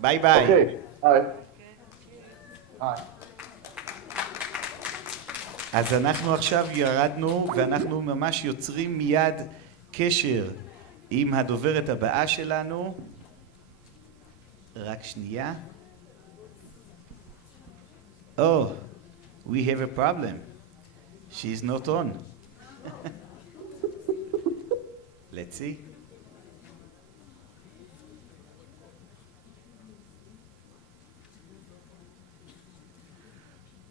ביי ביי. אוקיי, היי. היי. אז אנחנו עכשיו ירדנו ואנחנו ממש יוצרים מיד קשר עם הדוברת הבאה שלנו. רק שנייה. Oh, we have a problem. She's not on. Let's see.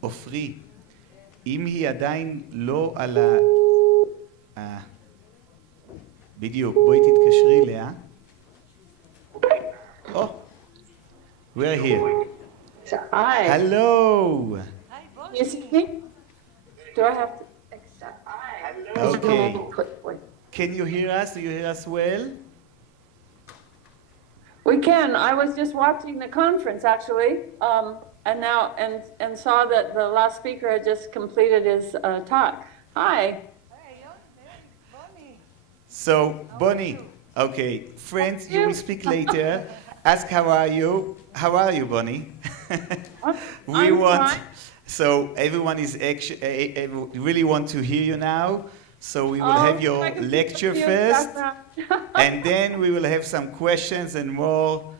עופרי, אם היא עדיין לא על בדיוק, בואי תתקשרי אליה. Oh, we're here. Hi. Hello. You see me? Do I have to accept? Okay. Wait. Can you hear us? Do you hear us well? We can. I was just watching the conference actually, and now and saw that the last speaker had just completed his talk. Hi. So, Bonnie, okay, friends, you will speak later. Ask how are you? How are you, Bonnie? I'm fine. So everyone is really want to hear you now. So we will have your I can lecture see you first, background. and then we will have some questions and more.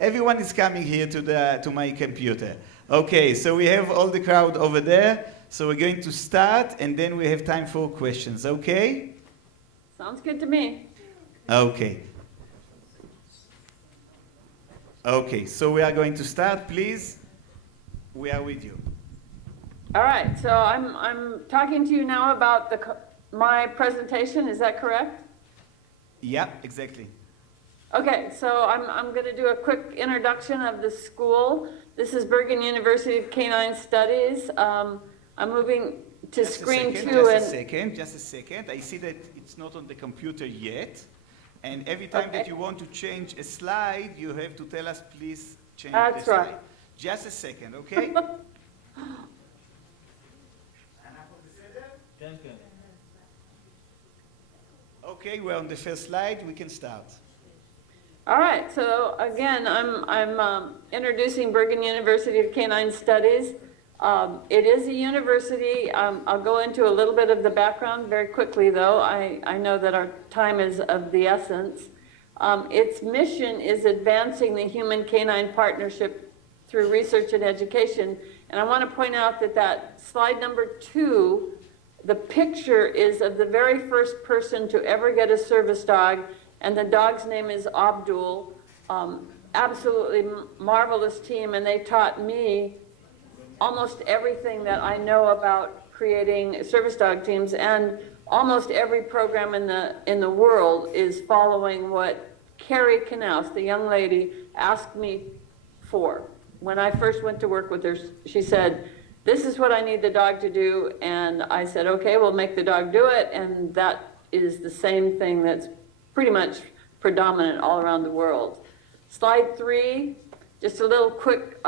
Everyone is coming here to my computer. Okay, so we have all the crowd over there. So we're going to start, and then we have time for questions. Okay? Sounds good to me. Okay. Okay, so we are going to start. Please, we are with you. All right. So I'm talking to you now about my presentation. Is that correct? Yeah, exactly. Okay, so I'm going to do a quick introduction of the school. This is Bergin University of Canine Studies. I'm moving to screen two. Just a second. I see that it's not on the computer yet. And every time that you want to change a slide, you have to tell us, please change the slide. Right. Just a second, okay? Okay, we're on the first slide. We can start. All right, so again, I'm introducing Bergin University of Canine Studies. It is a university. I'll go into a little bit of the background very quickly, though. I know that our time is of the essence. Its mission is advancing the human-canine partnership through research and education. And I want to point out that slide number 2, the picture is of the very first person to ever get a service dog, and the dog's name is Abdul. Absolutely marvelous team, and they taught me almost everything that I know about creating service dog teams, and almost every program in the world is following what Carrie Knauss, the young lady, asked me for. When I first went to work with her, she said, "This is what I need the dog to do," and I said, "Okay, we'll make the dog do it," and that is the same thing that's pretty much predominant all around the world. Slide 3, just a little quick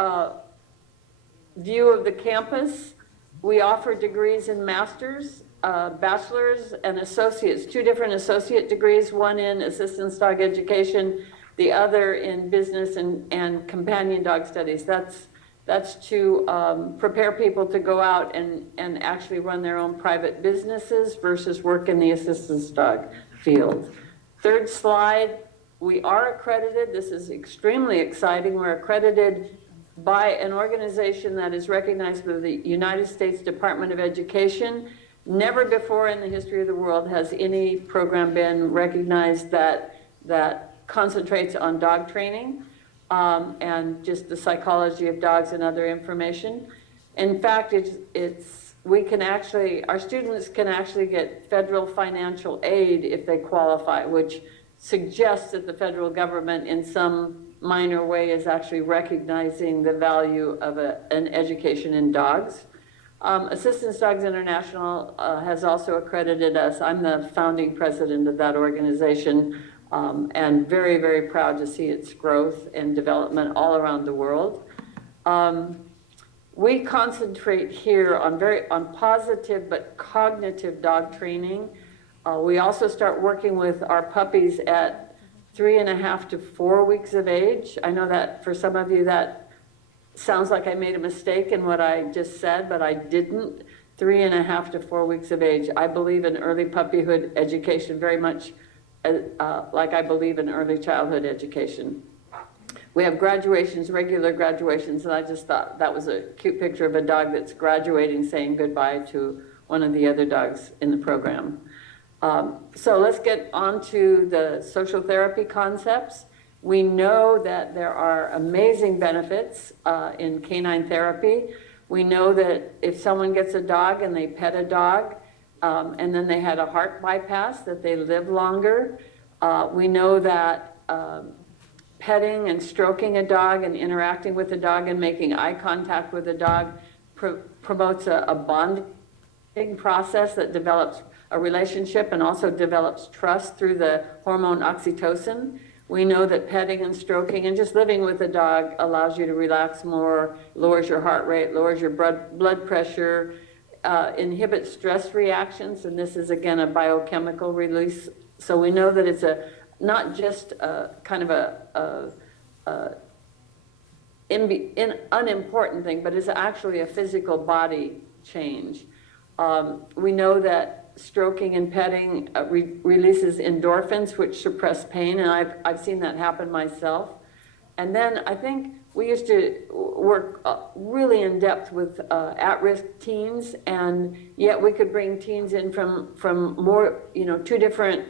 view of the campus. We offer degrees in master's, bachelor's, and associates, 2 different associate degrees, one in assistance dog education, the other in business and companion dog studies. That's to prepare people to go out and actually run their own private businesses versus work in the assistance dog field. Third slide, we are accredited. This is extremely exciting. We're accredited by an organization that is recognized by the United States Department of Education. Never before in the history of the world has any program been recognized that concentrates on dog training and just the psychology of dogs and other information. In fact, our students can actually get federal financial aid if they qualify, which suggests that the federal government in some minor way is actually recognizing the value of an education in dogs. Assistance Dogs International has also accredited us. I'm the founding president of that organization, and very, very proud to see its growth and development all around the world. We concentrate here on positive but cognitive dog training. We also start working with our puppies at 3.5 to 4 weeks of age. I know that for some of you that sounds like I made a mistake in what I just said, but I didn't. 3.5 to 4 weeks of age. I believe in early puppyhood education very much like I believe in early childhood education. We have graduations, regular graduations, and I just thought that was a cute picture of a dog that's graduating, saying goodbye to one of the other dogs in the program. So let's get on to the social therapy concepts. We know that there are amazing benefits in canine therapy. We know that if someone gets a dog and they pet a dog, and then they had a heart bypass, that they live longer. We know that petting and stroking a dog and interacting with a dog and making eye contact with a dog promotes a bonding process that develops a relationship and also develops trust through the hormone oxytocin. We know that petting and stroking and just living with a dog allows you to relax more, lowers your heart rate, lowers your blood pressure, inhibits stress reactions, and this is again a biochemical release. So we know that it's not just a kind of a unimportant thing, but it's actually a physical body change. We know that stroking and petting releases endorphins, which suppress pain, and I've seen that happen myself. And then I think we used to work really in depth with at-risk teens, and yet we could bring teens in from more, 2 different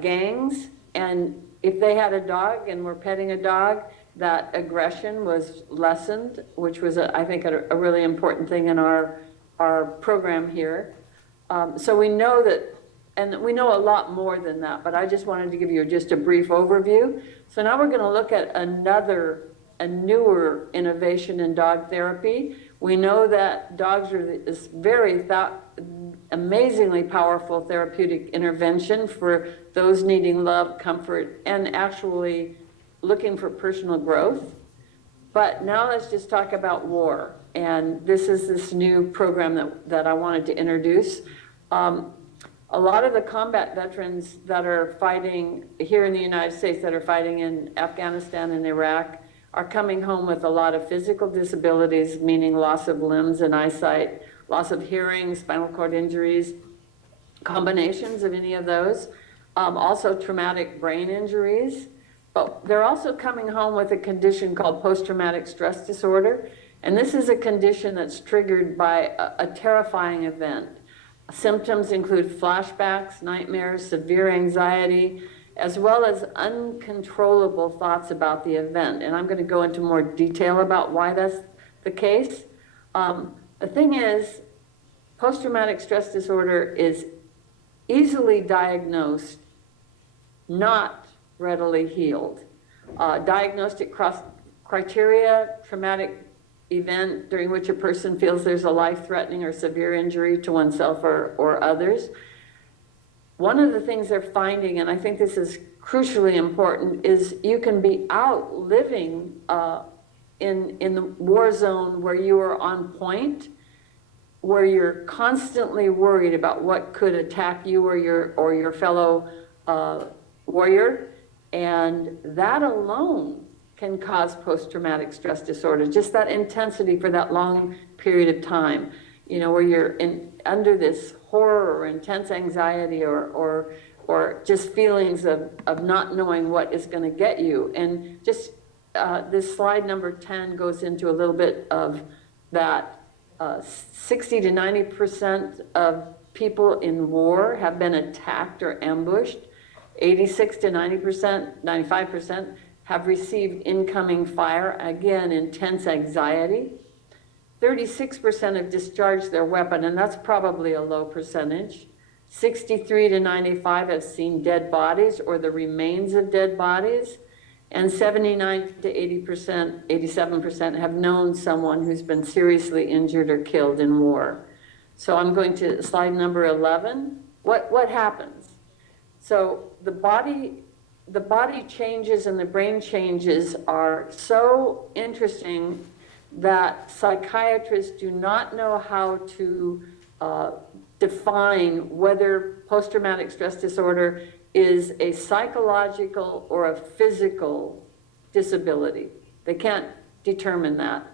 gangs, and if they had a dog and were petting a dog, that aggression was lessened, which was, I think, a really important thing in our program here. So we know that, and we know a lot more than that, but I just wanted to give you just a brief overview. So now we're going to look at a newer innovation in dog therapy. We know that dogs are this very amazingly powerful therapeutic intervention for those needing love, comfort, and actually looking for personal growth. But now let's just talk about war. And this is this new program that I wanted to introduce. A lot of the combat veterans that are fighting here in the United States, that are fighting in Afghanistan and Iraq, are coming home with a lot of physical disabilities, meaning loss of limbs and eyesight, loss of hearing, spinal cord injuries, combinations of any of those, also traumatic brain injuries. But they're also coming home with a condition called post-traumatic stress disorder. And this is a condition that's triggered by a terrifying event. Symptoms include flashbacks, nightmares, severe anxiety, as well as uncontrollable thoughts about the event. And I'm going to go into more detail about why that's the case. The thing is, post-traumatic stress disorder is easily diagnosed, not readily healed. Diagnostic criteria: traumatic event during which a person feels there's a life-threatening or severe injury to oneself or others. One of the things they're finding, and I think this is crucially important, is you can be out living in the war zone where you are on point, where you're constantly worried about what could attack you or your fellow warrior, and that alone can cause post-traumatic stress disorder, just that intensity for that long period of time, where you're under this horror or intense anxiety or just feelings of not knowing what is going to get you. And just this slide number 10 goes into a little bit of that. 60 to 90% of people in war have been attacked or ambushed. 86 to 90%, 95% have received incoming fire, again, intense anxiety. 36% have discharged their weapon, and that's probably a low percentage. 63 to 95 have seen dead bodies or the remains of dead bodies. And 79 to 80%, 87% have known someone who's been seriously injured or killed in war. So I'm going to slide number 11. What happens? So the body changes and the brain changes are so interesting that psychiatrists do not know how to define whether post-traumatic stress disorder is a psychological or a physical disability. They can't determine that.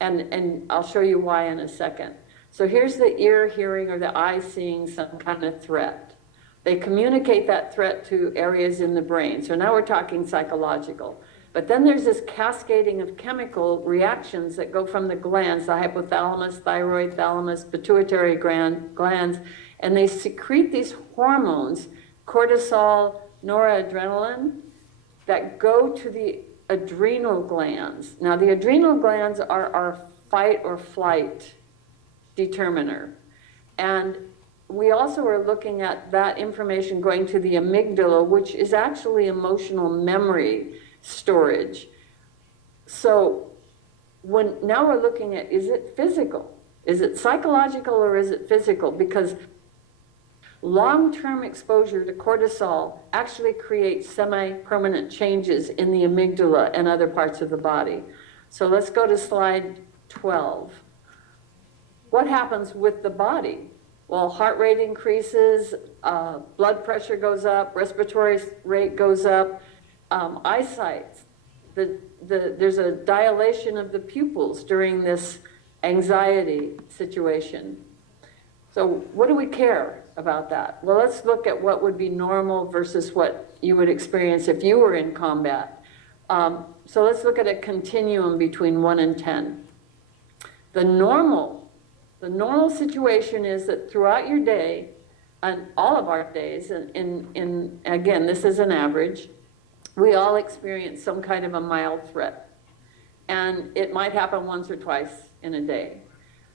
And I'll show you why in a second. So here's the ear hearing or the eye seeing some kind of threat. They communicate that threat to areas in the brain. So now we're talking psychological. But then there's this cascading of chemical reactions that go from the glands, the hypothalamus, thyroid, thalamus, pituitary glands, and they secrete these hormones, cortisol, noradrenaline, that go to the adrenal glands. Now the adrenal glands are our fight or flight determiner. And we also are looking at that information going to the amygdala, which is actually emotional memory storage. So now we're looking at, is it physical? Is it psychological or is it physical? Because long-term exposure to cortisol actually creates semi-permanent changes in the amygdala and other parts of the body. So let's go to slide 12. What happens with the body? Well, heart rate increases, blood pressure goes up, respiratory rate goes up, eyesight. There's a dilation of the pupils during this anxiety situation. So what do we care about that? Well, let's look at what would be normal versus what you would experience if you were in combat. So let's look at a continuum between 1 and 10. The normal situation is that throughout your day, and all of our days, and again, this is an average, we all experience some kind of a mild threat. And it might happen once or twice in a day.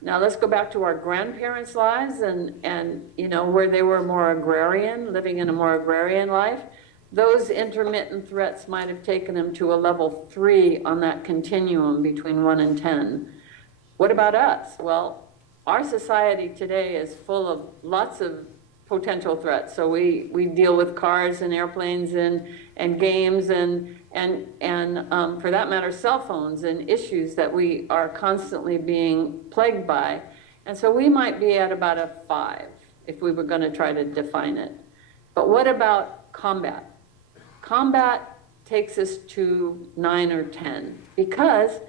Now let's go back to our grandparents' lives and you know, where they were more agrarian, living in a more agrarian life. Those intermittent threats might have taken them to a level 3 on that continuum between 1 and 10. What about us? Well, our society today is full of lots of potential threats. So we deal with cars and airplanes and games and for that matter, cell phones and issues that we are constantly being plagued by. And so we might be at about a 5 if we were going to try to define it. But what about combat? Combat takes us to 9 or 10 because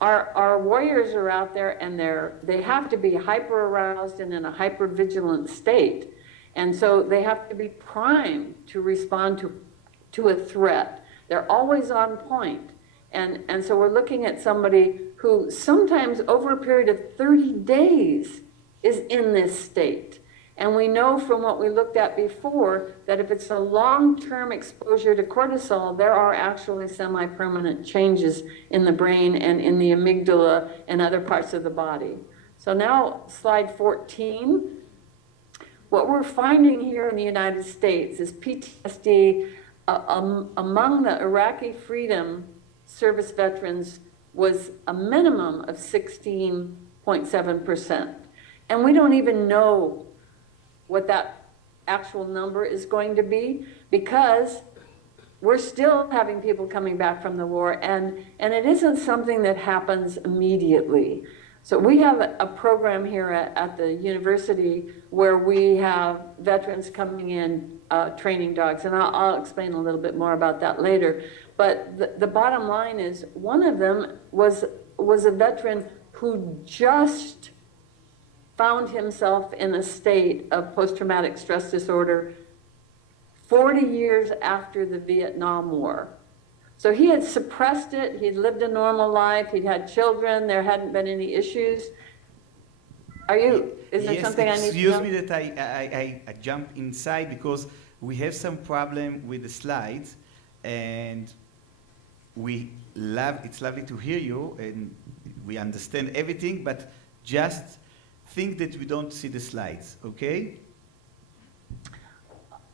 our warriors are out there and they have to be hyper aroused and in a hyper vigilant state. And so they have to be primed to respond to a threat. They're always on point. And so we're looking at somebody who sometimes over a period of 30 days is in this state. And we know from what we looked at before that if it's a long-term exposure to cortisol, there are actually semi-permanent changes in the brain and in the amygdala and other parts of the body. So now slide 14. What we're finding here in the United States is PTSD among the Iraqi Freedom Service veterans was a minimum of 16.7%. And we don't even know what that actual number is going to be because we're still having people coming back from the war and it isn't something that happens immediately. So we have a program here at the university where we have veterans coming in training dogs, and I'll explain a little bit more about that later. But the bottom line is one of them was a veteran who just found himself in a state of post-traumatic stress disorder 40 years after the Vietnam War. So he had suppressed it, he'd lived a normal life, he'd had children, there hadn't been any issues. Is there something I need to know? Excuse me that I jump inside because we have some problem with the slides and it's lovely to hear you and we understand everything, but just think that we don't see the slides, okay?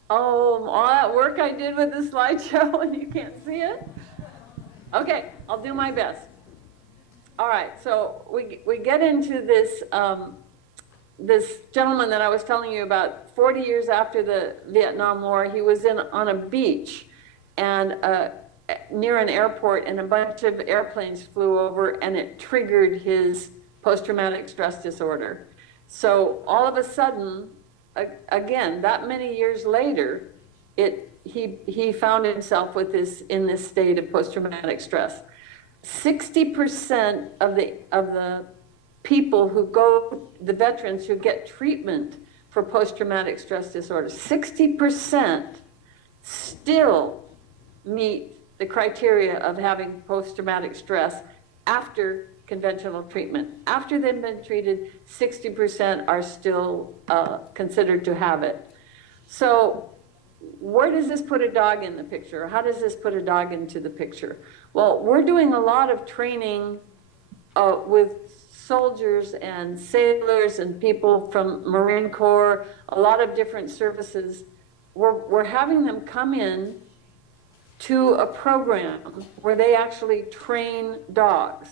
Oh, all that work I did with the slideshow and you can't see it? Okay, I'll do my best. All right, so we get into this, this gentleman that I was telling you about 40 years after the Vietnam War. He was on a beach and near an airport and a bunch of airplanes flew over and it triggered his post-traumatic stress disorder. So all of a sudden, again, that many years later, it he found himself with in this state of post-traumatic stress. 60% of the people who go, the veterans who get treatment for post-traumatic stress disorder, 60% still meet the criteria of having post-traumatic stress after conventional treatment. After they've been treated, 60% are still considered to have it. So where does this put a dog in the picture? How does this put a dog into the picture? Well, we're doing a lot of training with soldiers and sailors and people from Marine Corps, a lot of different services. We're having them come in to a program where they actually train dogs.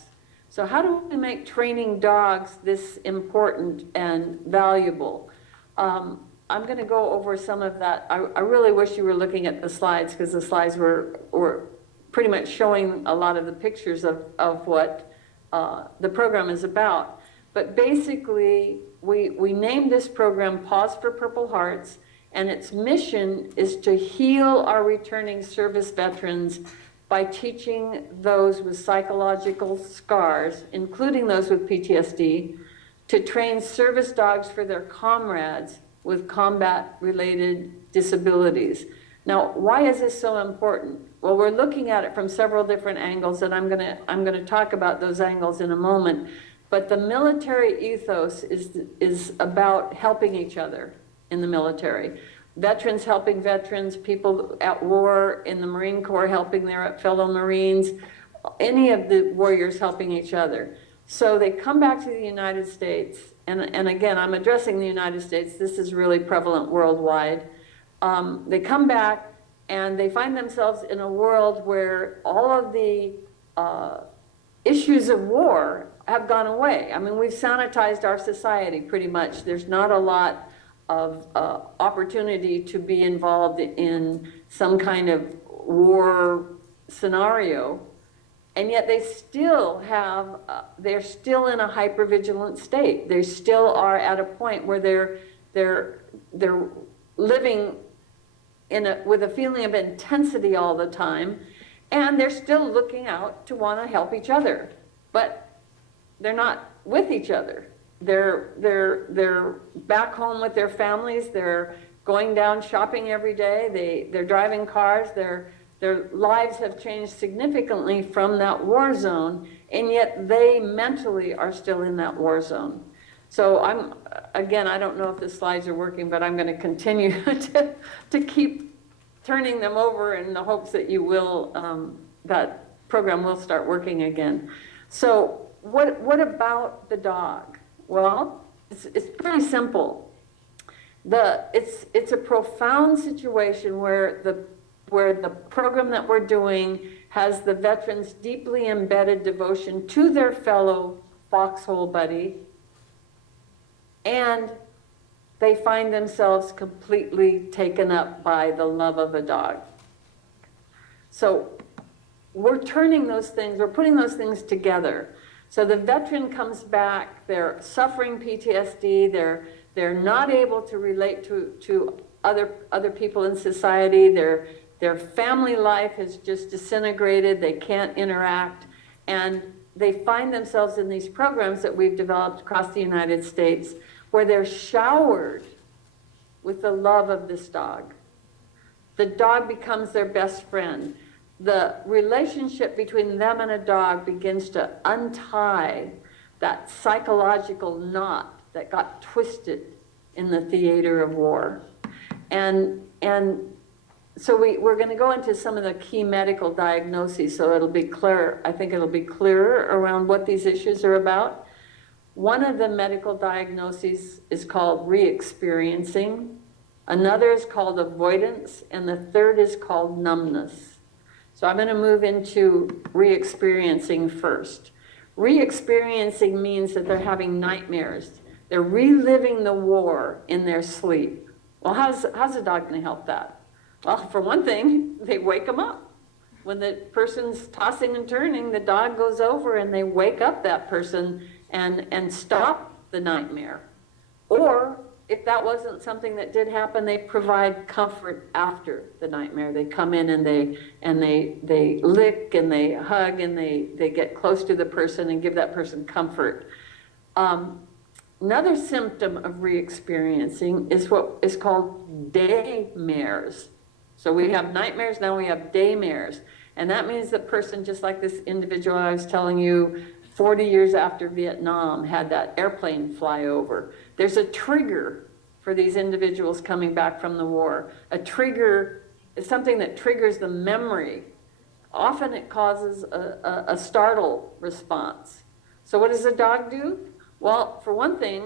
So how do we make training dogs this important and valuable? I'm going to go over some of that. I really wish you were looking at the slides, because the slides were pretty much showing a lot of the pictures of what the program is about. But basically, we named this program Pause for Purple Hearts, and its mission is to heal our returning service veterans by teaching those with psychological scars, including those with PTSD, to train service dogs for their comrades with combat-related disabilities. Now, why is this so important? Well, we're looking at it from several different angles, and I'm gonna talk about those angles in a moment. But the military ethos is about helping each other in the military. Veterans helping veterans, people at war in the Marine Corps helping their fellow Marines, any of the warriors helping each other. So they come back to the United States, and again, I'm addressing the United States, this is really prevalent worldwide. They come back and they find themselves in a world where all of the issues of war have gone away. I mean, we've sanitized our society pretty much. There's not a lot of opportunity to be involved in some kind of war scenario, and yet they still have, they're still in a hypervigilant state. They still are at a point where they're living with a feeling of intensity all the time, and they're still looking out to want to help each other, but they're not with each other. They're back home with their families. They're going down shopping every day. They're driving cars. Their lives have changed significantly from that war zone, and yet they mentally are still in that war zone. So again, I don't know if the slides are working, but I'm going to continue to keep turning them over in the hopes that you will, that program will start working again. So what about the dog? Well, it's pretty simple. It's a profound situation where the program that we're doing has the veterans' deeply embedded devotion to their fellow foxhole buddy, and they find themselves completely taken up by the love of a dog. So we're turning those things, we're putting those things together. So the veteran comes back, they're suffering PTSD, they're not able to relate to other people in society, their family life has just disintegrated, they can't interact, and they find themselves in these programs that we've developed across the United States where they're showered with the love of this dog. The dog becomes their best friend. The relationship between them and a dog begins to untie that psychological knot that got twisted in the theater of war. And so we're going to go into some of the key medical diagnoses, so it'll be clear. I think it'll be clearer around what these issues are about. One of the medical diagnoses is called re-experiencing. Another is called avoidance, and the third is called numbness. So I'm going to move into re-experiencing first. Re-experiencing means that they're having nightmares. They're reliving the war in their sleep. Well, how's a dog going to help that? Well, for one thing, they wake them up. When the person's tossing and turning, the dog goes over and they wake up that person and stop the nightmare. Or if that wasn't something that did happen, they provide comfort after the nightmare. They come in and they lick and they hug and they get close to the person and give that person comfort. Another symptom of re-experiencing is what is called daymares. So we have nightmares, now we have daymares. And that means the person, just like this individual I was telling you, 40 years after Vietnam, had that airplane fly over. There's a trigger for these individuals coming back from the war. A trigger is something that triggers the memory. Often it causes a startle response. So what does a dog do? Well, for one thing,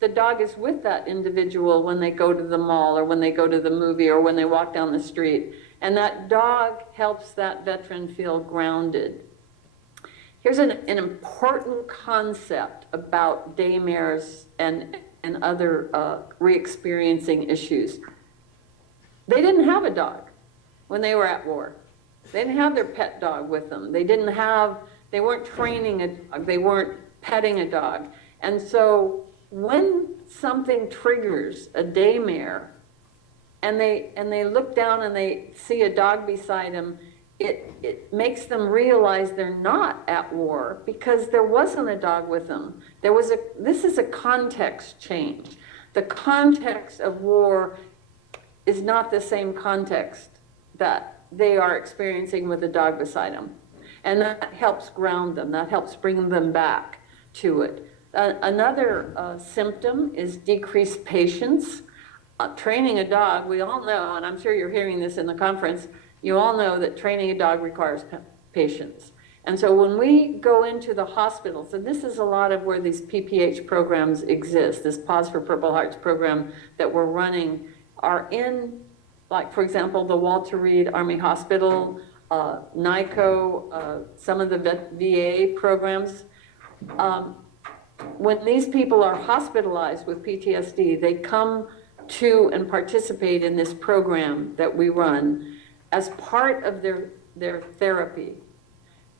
the dog is with that individual when they go to the mall or when they go to the movie or when they walk down the street. And that dog helps that veteran feel grounded. Here's an important concept about daymares and other re-experiencing issues. They didn't have a dog when they were at war. They didn't have their pet dog with them. They weren't training a dog. They weren't petting a dog. And so when something triggers a daymare and they look down and they see a dog beside them, it makes them realize they're not at war because there wasn't a dog with them. This is a context change. The context of war is not the same context that they are experiencing with a dog beside them. And that helps ground them, that helps bring them back to it. Another symptom is decreased patience. Training a dog, we all know, and I'm sure you're hearing this in the conference, you all know that training a dog requires patience. And so when we go into the hospitals, and this is a lot of where these PPH programs exist, this Pause for Purple Hearts program that we're running are in, like for example, the Walter Reed Army Hospital, NICO, some of the VA programs. When these people are hospitalized with PTSD, they come to and participate in this program that we run as part of their therapy.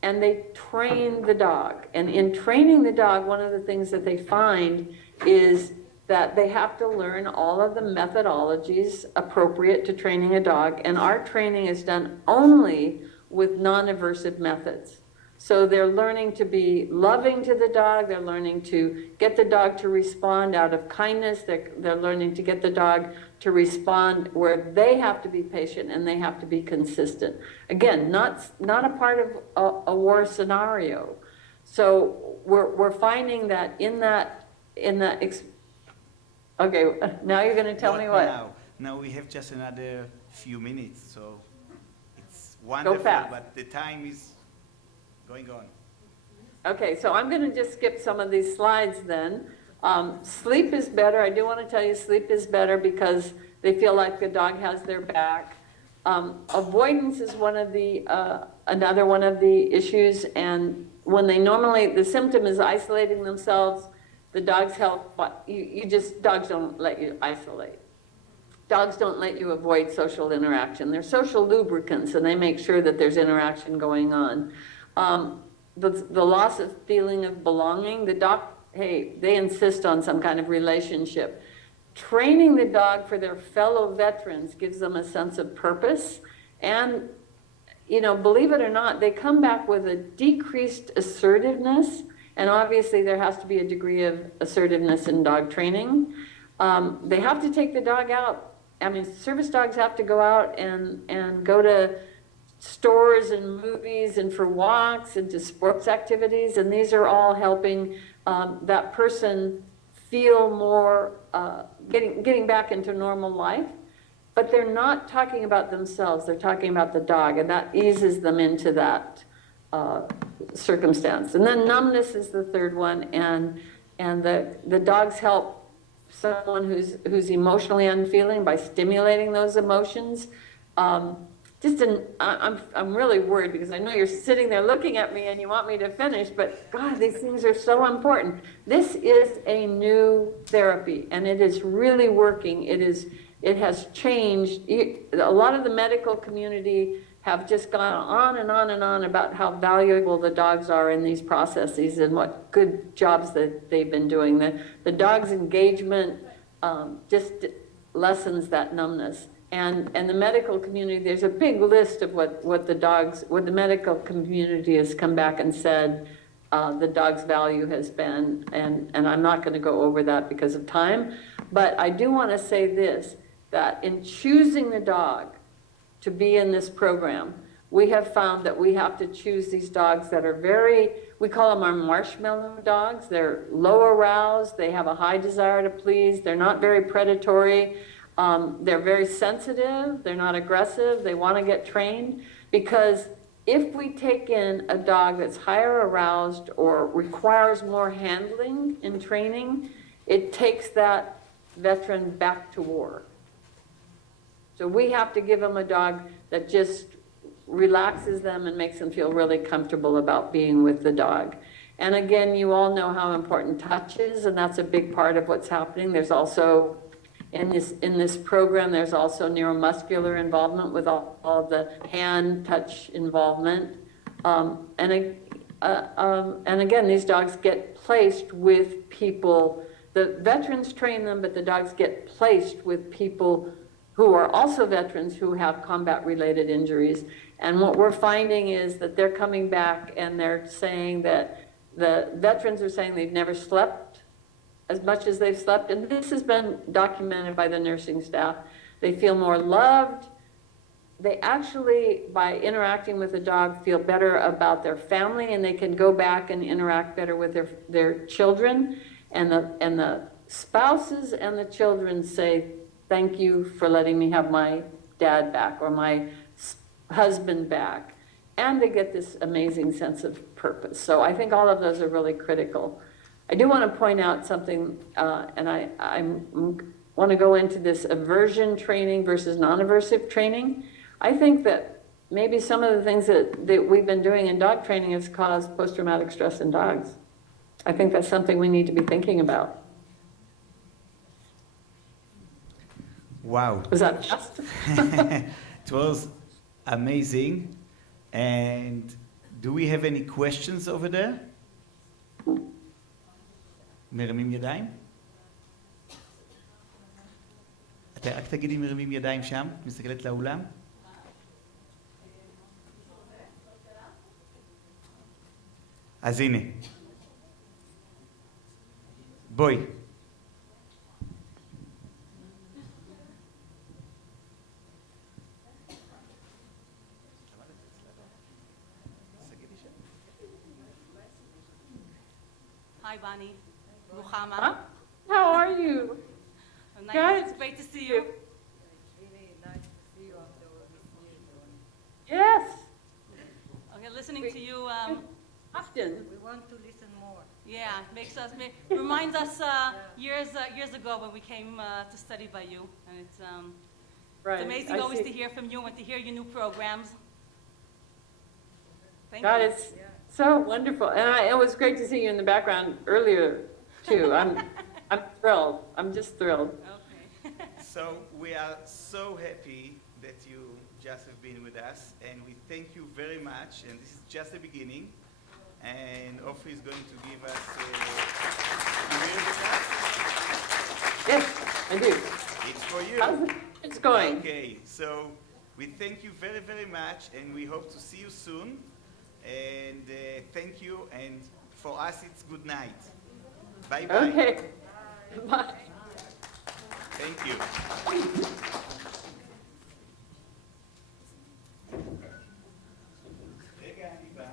And they train the dog. And in training the dog, one of the things that they find is that they have to learn all of the methodologies appropriate to training a dog. And our training is done only with non-aversive methods. So they're learning to be loving to the dog, they're learning to get the dog to respond out of kindness, they're learning to get the dog to respond where they have to be patient and they have to be consistent. Again, not a part of a war scenario. So we're finding that okay, now you're going to tell me what? Now we have just another few minutes, so it's wonderful, Go fast. But the time is going on. Okay, so I'm going to just skip some of these slides then. Sleep is better. I do want to tell you sleep is better because they feel like the dog has their back. Avoidance is another one of the issues, and when the symptom is isolating themselves, the dogs help, but dogs don't let you isolate. Dogs don't let you avoid social interaction. They're social lubricants, and they make sure that there's interaction going on. The loss of feeling of belonging, the dog, they insist on some kind of relationship. Training the dog for their fellow veterans gives them a sense of purpose. And, believe it or not, they come back with a decreased assertiveness. And obviously there has to be a degree of assertiveness in dog training. They have to take the dog out. I mean, service dogs have to go out and go to stores and movies and for walks and to sports activities, and these are all helping that person feel more getting back into normal life. But they're not talking about themselves, they're talking about the dog, and that eases them into that circumstance. And then numbness is the third one, and the dogs help someone who's emotionally unfeeling by stimulating those emotions. I'm really worried because I know you're sitting there looking at me and you want me to finish, but God, these things are so important. This is a new therapy and it is really working. It has changed. A lot of the medical community have just gone on and on and on about how valuable the dogs are in these processes and what good jobs that they've been doing. The dog's engagement just lessens that numbness. And the medical community, there's a big list of what the medical community has come back and said the dog's value has been, and I'm not going to go over that because of time, but I do want to say this, that in choosing the dog to be in this program, we have found that we have to choose these dogs that are very, we call them our marshmallow dogs. They're low aroused, they have a high desire to please, they're not very predatory, they're very sensitive, they're not aggressive, they want to get trained, because if we take in a dog that's higher aroused or requires more handling in training, it takes that veteran back to war. So we have to give them a dog that just relaxes them and makes them feel really comfortable about being with the dog. And again, you all know how important touch is, and that's a big part of what's happening. There's also, in this program, there's also neuromuscular involvement with all the hand touch involvement. And again, these dogs get placed with people, the veterans train them, but the dogs get placed with people who are also veterans who have combat-related injuries. And what we're finding is that they're coming back and they're saying that the veterans are saying they've never slept as much as they've slept. And this has been documented by the nursing staff. They feel more loved. They actually, by interacting with the dog, feel better about their family, and they can go back and interact better with their children. And the spouses and the children say, thank you for letting me have my dad back or my husband back. And they get this amazing sense of purpose. So I think all of those are really critical. I do want to point out something, and I want to go into this aversion training versus non-aversive training. I think that maybe some of the things that we've been doing in dog training has caused post-traumatic stress in dogs. I think that's something we need to be thinking about. Wow. Was that just? It was amazing. And do we have any questions over there? מרמים ידיים? רק תגידי מרמים ידיים שם, מסתכלת לאולם. אז הנה. בואי. Hi, Bonnie. Muhammad. How are you? Nice. It's great to see you. Really nice to see you after this year. Yes. Okay, listening to you, Often. We want to listen more. yeah, reminds us years ago when we came to study by you, and it's Right. amazing I always see. to hear from you and to hear your new programs. Thank God, you. it's so wonderful. And it was great to see you in the background earlier, too. I'm thrilled. I'm just thrilled. Okay. So we are so happy that you just have been with us, and we thank you very much. And this is just the beginning. And Ofri is going to give us. You hear the class? Yes, I do. It's for you. How's it going? Okay, so we thank you very, very much, and we hope to see you soon. And thank you, and for us it's good night. Bye bye. Okay. Bye. Thank you. רגע, אני בא.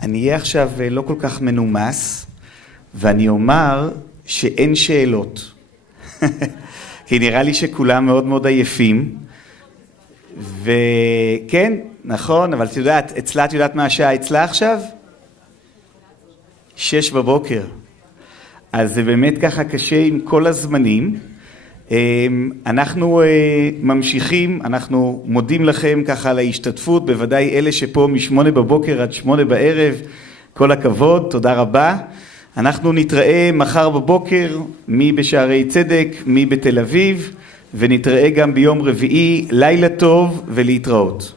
אני אהיה עכשיו לא כל כך מנומס, ואני אומר שאין שאלות. כי נראה לי שכולם מאוד מאוד עייפים. וכן, נכון, אבל את יודעת, אצלה, את יודעת מה השעה אצלה עכשיו? 6 בבוקר. אז זה באמת ככה קשה עם כל הזמנים. אנחנו ממשיכים, אנחנו מודים לכם ככה על ההשתתפות, בוודאי אלה שפה מ8 בבוקר עד 8 בערב, כל הכבוד, תודה רבה. אנחנו נתראה מחר בבוקר, מי בשערי צדק, מי בתל אביב, ונתראה גם ביום רביעי, לילה טוב ולהתראות.